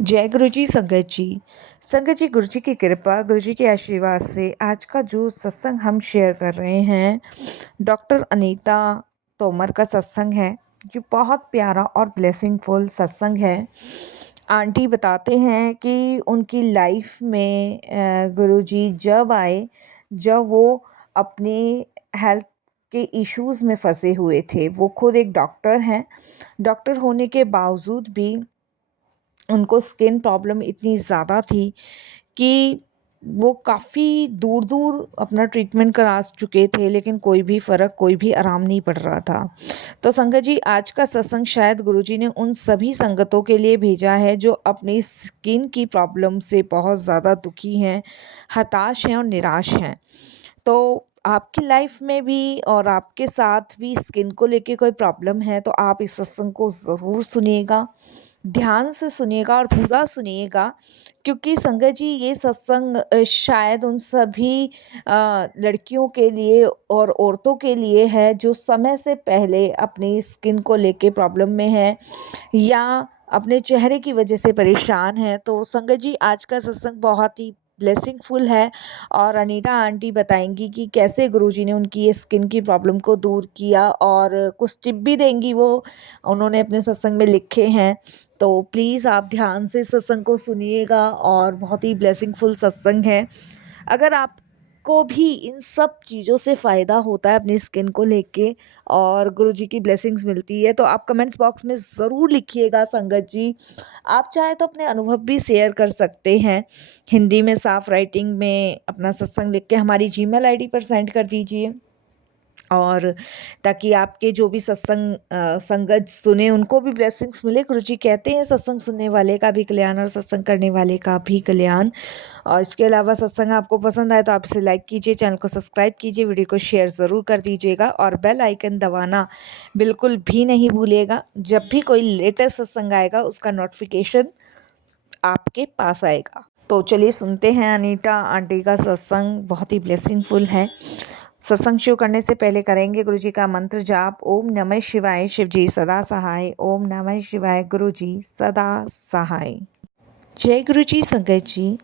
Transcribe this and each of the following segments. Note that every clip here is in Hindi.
जय गुरु जी संगत जी। संगत जी, गुरु जी की कृपा, गुरु जी के आशीर्वाद से आज का जो सत्संग हम शेयर कर रहे हैं, डॉक्टर अनीता तोमर का सत्संग है। जो बहुत प्यारा और ब्लेसिंगफुल सत्संग है। आंटी बताते हैं कि उनकी लाइफ में गुरु जी जब आए, जब वो अपने हेल्थ के इश्यूज़ में फंसे हुए थे। वो खुद एक डॉक्टर हैं। डॉक्टर होने के बावजूद भी उनको स्किन प्रॉब्लम इतनी ज़्यादा थी कि वो काफ़ी दूर-दूर अपना ट्रीटमेंट करा चुके थे, लेकिन कोई भी फ़र्क, कोई भी आराम नहीं पड़ रहा था। तो संगत जी, आज का सत्संग शायद गुरुजी ने उन सभी संगतों के लिए भेजा है जो अपनी स्किन की प्रॉब्लम से बहुत ज़्यादा दुखी हैं, हताश हैं और निराश हैं। तो आपकी लाइफ में भी और आपके साथ भी स्किन को लेके कोई प्रॉब्लम है, तो आप इस सत्संग को ज़रूर सुनिएगा, ध्यान से सुनिएगा और पूरा सुनिएगा, क्योंकि संगत जी ये सत्संग शायद उन सभी लड़कियों के लिए और औरतों के लिए है जो समय से पहले अपनी स्किन को लेके प्रॉब्लम में है या अपने चेहरे की वजह से परेशान है। तो संगत जी, आज का सत्संग बहुत ही ब्लेसिंगफुल है और अनीता आंटी बताएंगी कि कैसे गुरुजी ने उनकी ये स्किन की प्रॉब्लम को दूर किया और कुछ टिप भी देंगी, वो उन्होंने अपने सत्संग में लिखे हैं। तो प्लीज़ आप ध्यान से सत्संग को सुनिएगा और बहुत ही ब्लेसिंगफुल सत्संग है। अगर आपको भी इन सब चीज़ों से फ़ायदा होता है अपनी स्किन को लेके और गुरुजी की ब्लेसिंग्स मिलती है, तो आप कमेंट्स बॉक्स में ज़रूर लिखिएगा संगत जी। आप चाहे तो अपने अनुभव भी शेयर कर सकते हैं, हिंदी में साफ राइटिंग में अपना सत्संग लिख के हमारी जीमेल आईडी पर सेंड कर दीजिए। और ताकि आपके जो भी सत्संग संगत सुने उनको भी ब्लेसिंग्स मिले। गुरुजी कहते हैं सत्संग सुनने वाले का भी कल्याण और सत्संग करने वाले का भी कल्याण। और इसके अलावा सत्संग आपको पसंद आए तो आप इसे लाइक कीजिए, चैनल को सब्सक्राइब कीजिए, वीडियो को शेयर ज़रूर कर दीजिएगा और बेल आइकन दबाना बिल्कुल भी नहीं भूलिएगा। जब भी कोई लेटेस्ट सत्संग आएगा उसका नोटिफिकेशन आपके पास आएगा। तो चलिए सुनते हैं अनीता आंटी का सत्संग, बहुत ही ब्लेसिंगफुल है। सत्संग शुरू करने से पहले करेंगे गुरुजी का मंत्र जाप। ओम नमः शिवाय, शिव जी सदा सहाय। ओम नमः शिवाय, गुरु जी सदा सहाय। जय गुरु जी संगत जी।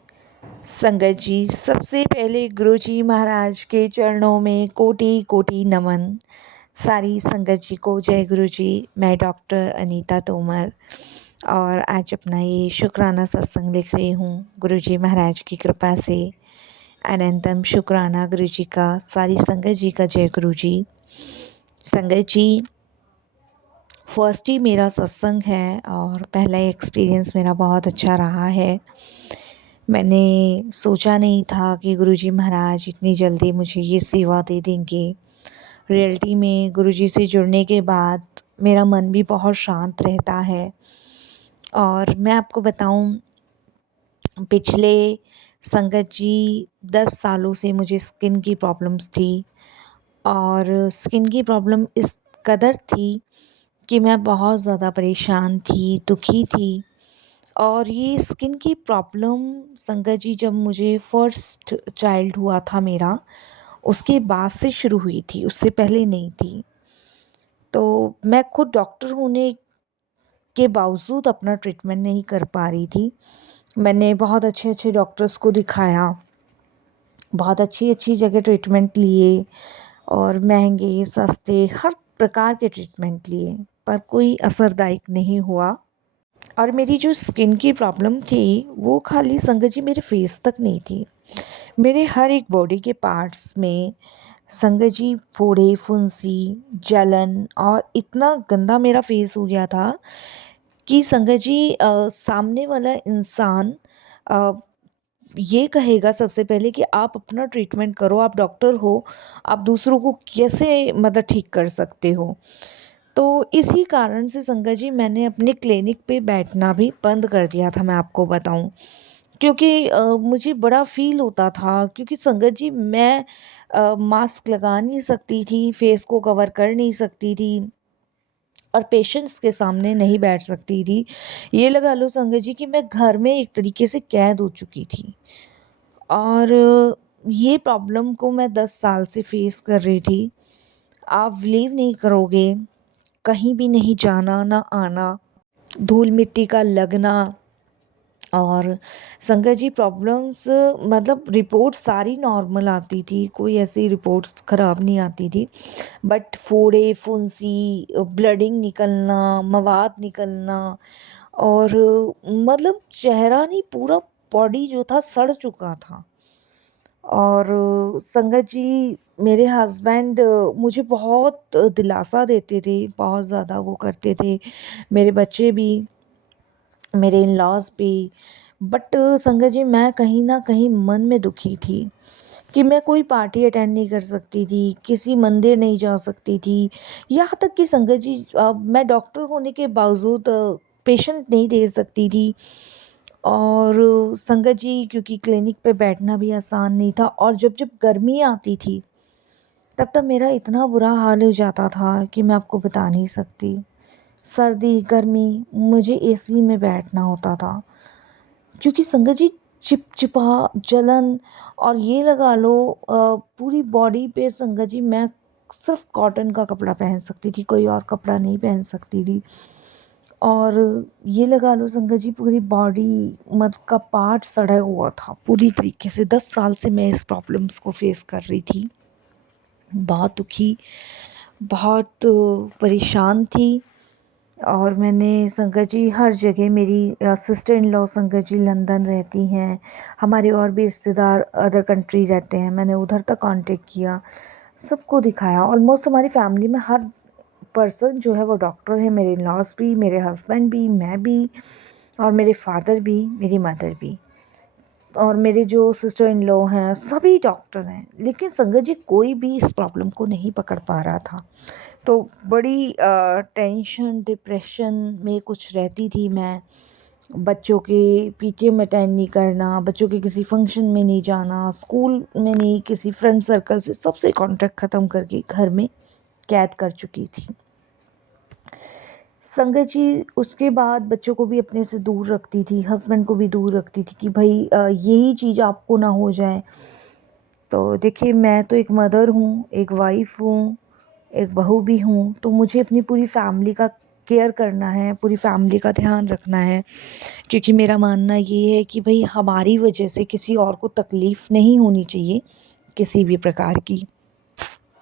संगत जी, सबसे पहले गुरु जी महाराज के चरणों में कोटि कोटि नमन। सारी संगत जी को जय गुरु जी। मैं डॉक्टर अनीता तोमर और आज अपना ये शुक्राना सत्संग लिख रही हूँ गुरु जी महाराज की कृपा से। अनंतम शुक्राना गुरु जी का, सारी संगत जी का जय गुरु जी। संगत जी, फर्स्ट ही मेरा सत्संग है और पहला एक्सपीरियंस मेरा बहुत अच्छा रहा है। मैंने सोचा नहीं था कि गुरुजी महाराज इतनी जल्दी मुझे ये सेवा दे देंगे। रियलिटी में गुरुजी से जुड़ने के बाद मेरा मन भी बहुत शांत रहता है। और मैं आपको बताऊं, पिछले संगत जी 10 सालों से मुझे स्किन की प्रॉब्लम्स थी और स्किन की प्रॉब्लम इस कदर थी कि मैं बहुत ज़्यादा परेशान थी, दुखी थी। और ये स्किन की प्रॉब्लम संगत जी जब मुझे फर्स्ट चाइल्ड हुआ था मेरा, उसके बाद से शुरू हुई थी, उससे पहले नहीं थी। तो मैं खुद डॉक्टर होने के बावजूद अपना ट्रीटमेंट नहीं कर पा रही थी। मैंने बहुत अच्छे अच्छे डॉक्टर्स को दिखाया, बहुत अच्छी अच्छी जगह ट्रीटमेंट लिए और महंगे सस्ते हर प्रकार के ट्रीटमेंट लिए, पर कोई असरदायक नहीं हुआ। और मेरी जो स्किन की प्रॉब्लम थी वो खाली संगत जी मेरे फेस तक नहीं थी, मेरे हर एक बॉडी के पार्ट्स में संगत जी फोड़े, फुंसी, जलन और इतना गंदा मेरा फेस हो गया था कि संगत जी सामने वाला इंसान अ, ये कहेगा सबसे पहले कि आप अपना ट्रीटमेंट करो, आप डॉक्टर हो, आप दूसरों को कैसे मतलब ठीक कर सकते हो। तो इसी कारण से संगत जी मैंने अपने क्लिनिक पे बैठना भी बंद कर दिया था, मैं आपको बताऊं। क्योंकि मुझे बड़ा फ़ील होता था, क्योंकि संगत जी मैं मास्क लगा नहीं सकती थी, फेस को कवर कर नहीं सकती थी और पेशेंट्स के सामने नहीं बैठ सकती थी। ये लगा लो संगत जी कि मैं घर में एक तरीके से कैद हो चुकी थी। और ये प्रॉब्लम को मैं 10 साल से फेस कर रही थी। आप बिलीव नहीं करोगे, कहीं भी नहीं जाना ना आना, धूल मिट्टी का लगना, और संगत जी प्रॉब्लम्स मतलब रिपोर्ट सारी नॉर्मल आती थी, कोई ऐसी रिपोर्ट्स ख़राब नहीं आती थी। बट फोड़े, फुंसी, ब्लडिंग निकलना, मवाद निकलना और मतलब चेहरा नहीं पूरा बॉडी जो था सड़ चुका था। और संगत जी मेरे हस्बैंड मुझे बहुत दिलासा देते थे, बहुत ज़्यादा वो करते थे, मेरे बच्चे भी, मेरे इन लॉज भी। बट संगत जी मैं कहीं ना कहीं मन में दुखी थी कि मैं कोई पार्टी अटेंड नहीं कर सकती थी, किसी मंदिर नहीं जा सकती थी। यहाँ तक कि संगत जी मैं डॉक्टर होने के बावजूद पेशेंट नहीं दे सकती थी। और संगत जी क्योंकि क्लिनिक पे बैठना भी आसान नहीं था, और जब जब गर्मी आती थी तब तब मेरा इतना बुरा हाल हो जाता था कि मैं आपको बता नहीं सकती। सर्दी गर्मी मुझे एसी में बैठना होता था, क्योंकि संगत जी चिपचिपा जलन, और ये लगा लो पूरी बॉडी पे संगत जी मैं सिर्फ कॉटन का कपड़ा पहन सकती थी, कोई और कपड़ा नहीं पहन सकती थी। और ये लगा लो संगत जी पूरी बॉडी मतलब का पार्ट सड़ा हुआ था पूरी तरीके से। 10 साल से मैं इस प्रॉब्लम्स को फेस कर रही थी, बहुत दुखी, बहुत परेशान थी। और मैंने संगत जी हर जगह, मेरी सिस्टर इन लॉ संगत जी लंदन रहती हैं, हमारे और भी रिश्तेदार अदर कंट्री रहते हैं, मैंने उधर तक कांटेक्ट किया, सबको दिखाया। ऑलमोस्ट हमारी फैमिली में हर पर्सन जो है वो डॉक्टर है, मेरे इन लॉज भी, मेरे हस्बैंड भी, मैं भी, और मेरे फादर भी, मेरी मदर भी, और मेरे जो सिस्टर इन लॉ हैं सभी डॉक्टर हैं। लेकिन संगत जी कोई भी इस प्रॉब्लम को नहीं पकड़ पा रहा था। तो बड़ी टेंशन डिप्रेशन में कुछ रहती थी मैं। बच्चों के पीटीएम अटेंड नहीं करना, बच्चों के किसी फंक्शन में नहीं जाना, स्कूल में नहीं, किसी फ्रेंड सर्कल से सबसे कांटेक्ट ख़त्म करके घर में कैद कर चुकी थी। संगत जी उसके बाद बच्चों को भी अपने से दूर रखती थी, हस्बैंड को भी दूर रखती थी कि भाई यही चीज़ आपको ना हो जाए। तो देखिए मैं तो एक मदर हूँ, एक वाइफ हूँ, एक बहू भी हूँ, तो मुझे अपनी पूरी फैमिली का केयर करना है, पूरी फैमिली का ध्यान रखना है। क्योंकि मेरा मानना ये है कि भाई हमारी वजह से किसी और को तकलीफ़ नहीं होनी चाहिए किसी भी प्रकार की।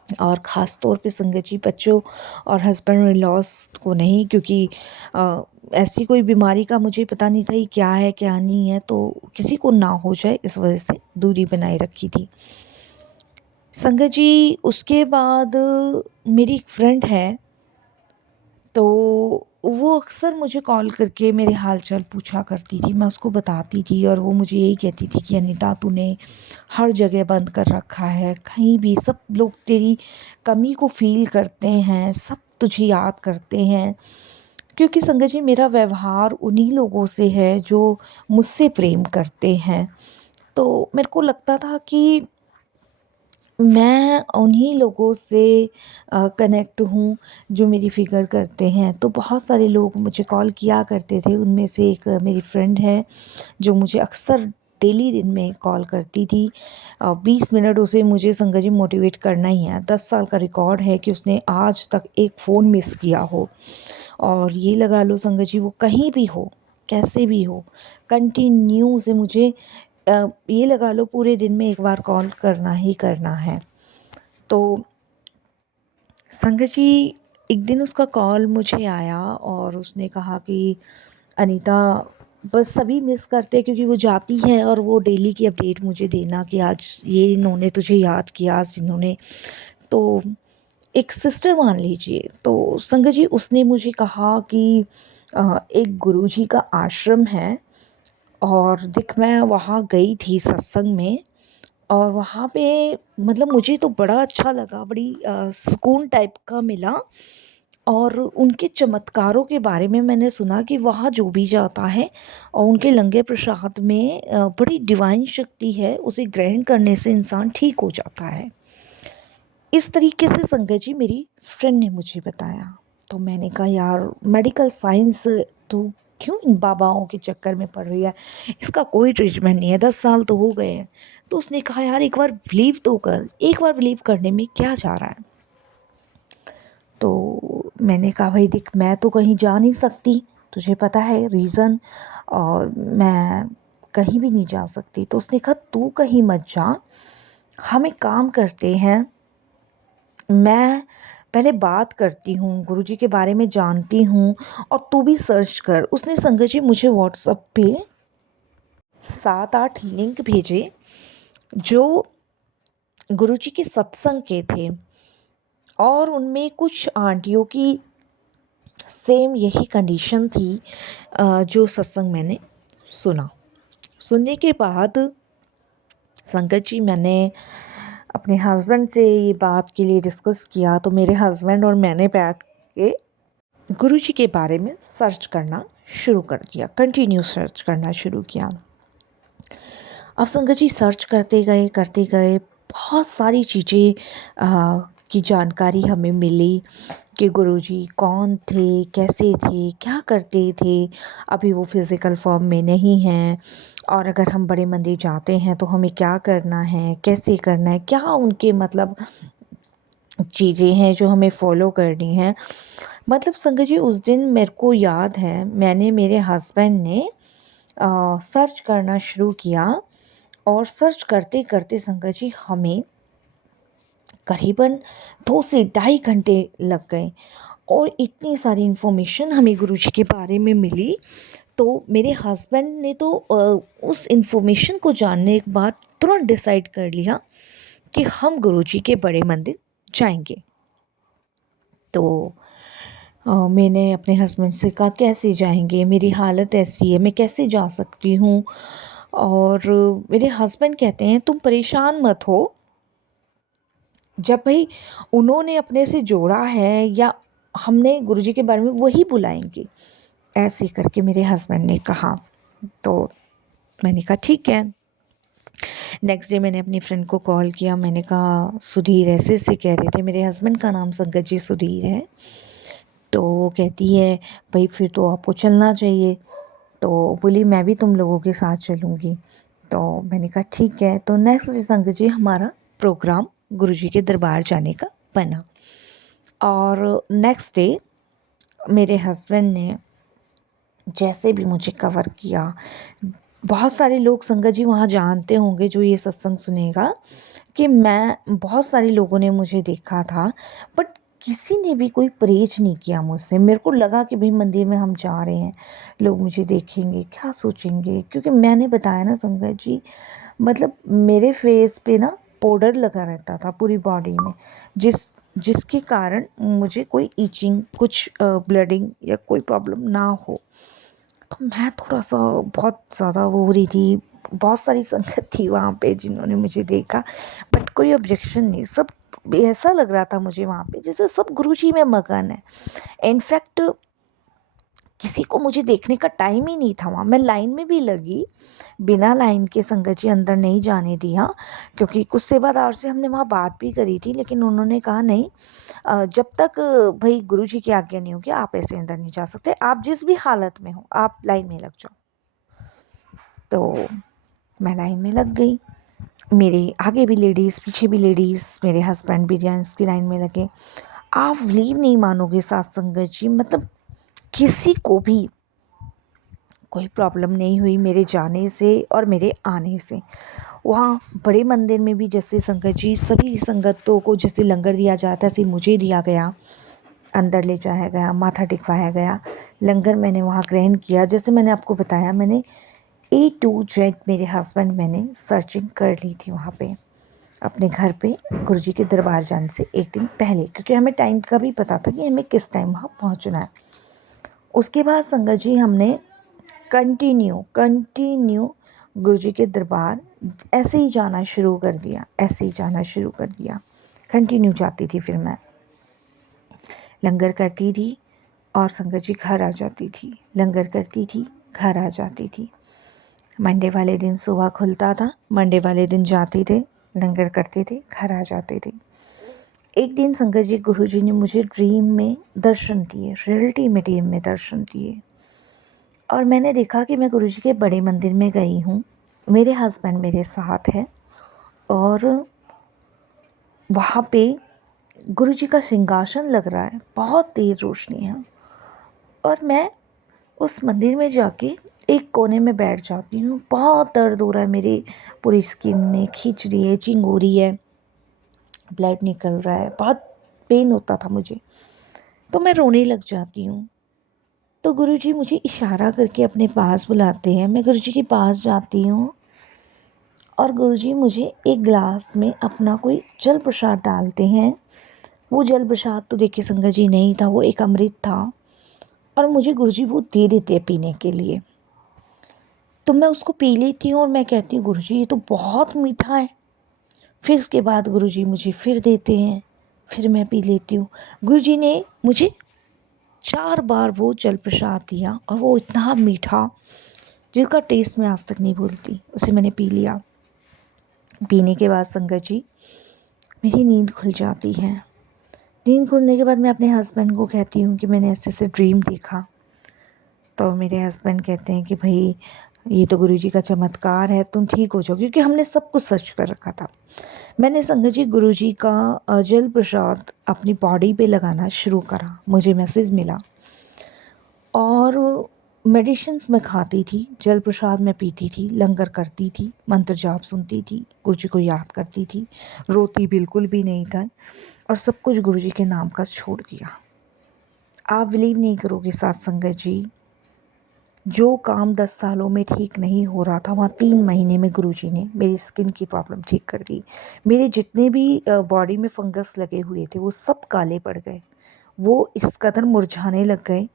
और ख़ास तौर पे संगत जी बच्चों और हस्बैंड इन लॉस को नहीं, क्योंकि ऐसी कोई बीमारी का मुझे पता नहीं था ये क्या है क्या नहीं है, तो किसी को ना हो जाए इस वजह से दूरी बनाए रखी थी। संगत जी उसके बाद मेरी एक फ्रेंड है, तो वो अक्सर मुझे कॉल करके मेरे हाल चाल पूछा करती थी, मैं उसको बताती थी, और वो मुझे यही कहती थी कि अनीता तूने हर जगह बंद कर रखा है, कहीं भी सब लोग तेरी कमी को फील करते हैं, सब तुझे याद करते हैं। क्योंकि संगत जी मेरा व्यवहार उन्हीं लोगों से है जो मुझसे प्रेम करते हैं। तो मेरे को लगता था कि मैं उन्हीं लोगों से कनेक्ट हूँ जो मेरी फ़िक्र करते हैं। तो बहुत सारे लोग मुझे कॉल किया करते थे, उनमें से एक मेरी फ्रेंड है जो मुझे अक्सर डेली दिन में कॉल करती थी। 20 मिनट उसे मुझे संगत जी मोटिवेट करना ही है। 10 साल का रिकॉर्ड है कि उसने आज तक एक फ़ोन मिस किया हो। और ये लगा लो संगत जी वो कहीं भी हो, कैसे भी हो, कंटिन्यू से मुझे ये लगा लो पूरे दिन में एक बार कॉल करना ही करना है। तो संगत जी एक दिन उसका कॉल मुझे आया और उसने कहा कि अनीता बस सभी मिस करते हैं, क्योंकि वो जाती है और वो डेली की अपडेट मुझे देना कि आज ये इन्होंने तुझे याद किया, आज इन्होंने। तो एक सिस्टर मान लीजिए। तो संगत जी उसने मुझे कहा कि एक गुरुजी का आश्रम है, और देख मैं वहाँ गई थी सत्संग में, और वहाँ पे मतलब मुझे तो बड़ा अच्छा लगा, बड़ी सुकून टाइप का मिला। और उनके चमत्कारों के बारे में मैंने सुना कि वहाँ जो भी जाता है और उनके लंगर प्रसाद में बड़ी डिवाइन शक्ति है, उसे ग्रहण करने से इंसान ठीक हो जाता है। इस तरीके से संगत जी मेरी फ्रेंड ने मुझे बताया। तो मैंने कहा यार मेडिकल साइंस तो क्यों इन बाबाओं के चक्कर में पड़ रही है, इसका कोई ट्रीटमेंट नहीं है, 10 साल तो हो गए हैं। तो उसने कहा यार एक बार बिलीव तो कर, एक बार बिलीव करने में क्या जा रहा है। तो मैंने कहा भाई देख मैं तो कहीं जा नहीं सकती, तुझे पता है रीज़न, और मैं कहीं भी नहीं जा सकती। तो उसने कहा तू कहीं मत जा, हम एक काम करते हैं, मैं पहले बात करती हूँ, गुरुजी के बारे में जानती हूँ और तू भी सर्च कर। उसने संगत जी मुझे व्हाट्सएप पे 7-8 लिंक भेजे जो गुरुजी के सत्संग के थे, और उनमें कुछ आंटियों की सेम यही कंडीशन थी जो सत्संग मैंने सुना। सुनने के बाद संगत जी मैंने अपने हस्बैंड से ये बात के लिए डिस्कस किया, तो मेरे हस्बैंड और मैंने बैठ के गुरुजी के बारे में सर्च करना शुरू कर दिया, कंटिन्यू सर्च करना शुरू किया। अब संगत जी सर्च करते गए बहुत सारी चीज़ें की जानकारी हमें मिली कि गुरुजी कौन थे, कैसे थे, क्या करते थे। अभी वो फिज़िकल फॉर्म में नहीं हैं, और अगर हम बड़े मंदिर जाते हैं तो हमें क्या करना है, कैसे करना है, क्या उनके मतलब चीज़ें हैं जो हमें फॉलो करनी है। मतलब संगत जी उस दिन मेरे को याद है, मैंने मेरे हस्बैंड ने सर्च करना शुरू किया, और सर्च करते करते संगत जी हमें करीबन 2 से ढाई घंटे लग गए, और इतनी सारी इन्फॉर्मेशन हमें गुरुजी के बारे में मिली। तो मेरे हस्बैंड ने तो उस इन्फॉर्मेशन को जानने के बाद तुरंत डिसाइड कर लिया कि हम गुरुजी के बड़े मंदिर जाएंगे। तो मैंने अपने हस्बैंड से कहा कैसे जाएंगे, मेरी हालत ऐसी है, मैं कैसे जा सकती हूँ। और मेरे हस्बैंड कहते हैं तुम परेशान मत हो, जब भाई उन्होंने अपने से जोड़ा है या हमने गुरुजी के बारे में वही बुलाएंगे, ऐसे करके मेरे हस्बैंड ने कहा। तो मैंने कहा ठीक है। नेक्स्ट डे मैंने अपनी फ्रेंड को कॉल किया, मैंने कहा सुधीर ऐसे ऐसे कह रहे थे, मेरे हस्बैंड का नाम संगत जी सुधीर है। तो वो कहती है भाई फिर तो आपको चलना चाहिए। तो बोली मैं भी तुम लोगों के साथ चलूँगी। तो मैंने कहा ठीक है। तो नेक्स्ट डे संगत जी हमारा प्रोग्राम गुरुजी के दरबार जाने का बना, और नेक्स्ट डे मेरे हस्बैंड ने जैसे भी मुझे कवर किया, बहुत सारे लोग संगत जी वहाँ जानते होंगे जो ये सत्संग सुनेगा कि मैं, बहुत सारे लोगों ने मुझे देखा था, बट किसी ने भी कोई परहेज नहीं किया मुझसे। मेरे को लगा कि भाई मंदिर में हम जा रहे हैं, लोग मुझे देखेंगे, क्या सोचेंगे, क्योंकि मैंने बताया ना संगत जी, मतलब मेरे फेस पे ना पाउडर लगा रहता था पूरी बॉडी में, जिसके कारण मुझे कोई ईचिंग, कुछ ब्लडिंग या कोई प्रॉब्लम ना हो। तो मैं थोड़ा-सा बहुत ज़्यादा वो हो रही थी, बहुत सारी संगत थी वहाँ पे जिन्होंने मुझे देखा, बट कोई ऑब्जेक्शन नहीं, सब ऐसा लग रहा था मुझे वहाँ पे जैसे सब गुरुजी में मगन है। इनफैक्ट किसी को मुझे देखने का टाइम ही नहीं था वहाँ, मैं लाइन में भी लगी, बिना लाइन के संगत जी अंदर नहीं जाने दिया, क्योंकि कुछ सेवादार से हमने वहाँ बात भी करी थी, लेकिन उन्होंने कहा नहीं, जब तक भाई गुरुजी की आज्ञा नहीं होगी आप ऐसे अंदर नहीं जा सकते, आप जिस भी हालत में हो आप लाइन में लग जाओ। तो मैं लाइन में लग गई, मेरे आगे भी लेडीज़, पीछे भी लेडीज़, मेरे हस्बैंड भी जेंट्स की लाइन में लगे। आप बिलीव नहीं मानोगे साथ संगत जी, मतलब किसी को भी कोई प्रॉब्लम नहीं हुई मेरे जाने से और मेरे आने से। वहाँ बड़े मंदिर में भी जैसे संगत जी सभी संगतों को जैसे लंगर दिया जाता है, ऐसे मुझे दिया गया, अंदर ले जाया गया, माथा टिकवाया गया, लंगर मैंने वहाँ ग्रहण किया। जैसे मैंने आपको बताया, मैंने ए टू जेड मेरे हस्बैंड मैंने सर्चिंग कर ली थी वहाँ पे अपने घर पे गुरुजी के दरबार जाने से एक दिन पहले, क्योंकि हमें टाइम का भी पता था कि हमें किस टाइम वहाँ पहुँचना है। उसके बाद संगत जी हमने कंटिन्यू गुरुजी के दरबार ऐसे ही जाना शुरू कर दिया, ऐसे ही जाना शुरू कर दिया। कंटिन्यू जाती थी, फिर मैं लंगर करती थी और संगत जी घर आ जाती थी, लंगर करती थी, घर आ जाती थी। मंडे वाले दिन सुबह खुलता था, मंडे वाले दिन जाते थे, लंगर करते थे, घर आ जाते थे। एक दिन संगत जी गुरुजी ने मुझे ड्रीम में दर्शन दिए, रियलिटी में ड्रीम में दर्शन दिए, और मैंने देखा कि मैं गुरुजी के बड़े मंदिर में गई हूँ, मेरे हस्बैंड मेरे साथ है, और वहाँ पे गुरुजी का सिंहासन लग रहा है, बहुत तेज़ रोशनी है, और मैं उस मंदिर में जाके एक कोने में बैठ जाती हूँ। बहुत दर्द हो रहा है मेरे पूरी स्किन में, खींच रही है, इचिंग हो रही है, ब्लड निकल रहा है, बहुत पेन होता था मुझे। तो मैं रोने लग जाती हूँ। तो गुरुजी मुझे इशारा करके अपने पास बुलाते हैं। मैं गुरुजी के पास जाती हूँ और गुरुजी मुझे एक गिलास में अपना कोई जल प्रसाद डालते हैं। वो जल प्रसाद तो देखिए संगत जी नहीं था, वो एक अमृत था और मुझे गुरुजी वो दे देते हैं पीने के लिए। तो मैं उसको पी लेती हूँ और मैं कहती हूँ गुरुजी ये तो बहुत मीठा है। फिर उसके बाद गुरुजी मुझे फिर देते हैं, फिर मैं पी लेती हूँ। गुरुजी ने मुझे 4 बार वो जल प्रसाद दिया और वो इतना मीठा जिसका टेस्ट मैं आज तक नहीं भूलती। उसे मैंने पी लिया। पीने के बाद संगत जी मेरी नींद खुल जाती है। नींद खुलने के बाद मैं अपने हस्बैंड को कहती हूँ कि मैंने ऐसे ऐसे ड्रीम देखा। तो मेरे हस्बैंड कहते हैं कि भाई ये तो गुरुजी का चमत्कार है, तुम ठीक हो जाओ, क्योंकि हमने सब कुछ सर्च कर रखा था। मैंने संगत जी गुरुजी का जल प्रसाद अपनी बॉडी पे लगाना शुरू करा। मुझे मैसेज मिला और मेडिसिन्स मैं खाती थी, जल प्रसाद मैं पीती थी, लंगर करती थी, मंत्र जाप सुनती थी, गुरुजी को याद करती थी, रोती बिल्कुल भी नहीं था और सब कुछ गुरुजी के नाम का छोड़ दिया। आप बिलीव नहीं करोगे साथ संगत जी, जो काम 10 सालों में ठीक नहीं हो रहा था वहाँ 3 महीने में गुरुजी ने मेरी स्किन की प्रॉब्लम ठीक कर दी। मेरे जितने भी बॉडी में फंगस लगे हुए थे वो सब काले पड़ गए, वो इस कदर मुरझाने लग गए।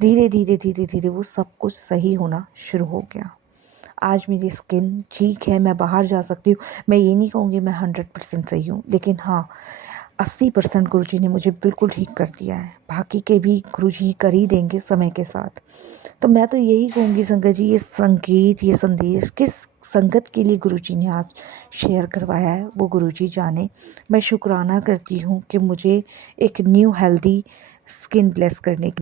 धीरे धीरे धीरे धीरे वो सब कुछ सही होना शुरू हो गया। आज मेरी स्किन ठीक है, मैं बाहर जा सकती हूँ। मैं ये नहीं कहूँगी मैं 100% सही हूँ, लेकिन हाँ 80% गुरुजी ने मुझे बिल्कुल ठीक कर दिया है। बाकी के भी गुरुजी कर ही देंगे समय के साथ। तो मैं तो यही कहूँगी संगत जी, ये संगीत, ये संदेश किस संगत के लिए गुरुजी ने आज शेयर करवाया है वो गुरुजी जाने। मैं शुक्राना करती हूँ कि मुझे एक न्यू हेल्दी स्किन ब्लेस करने की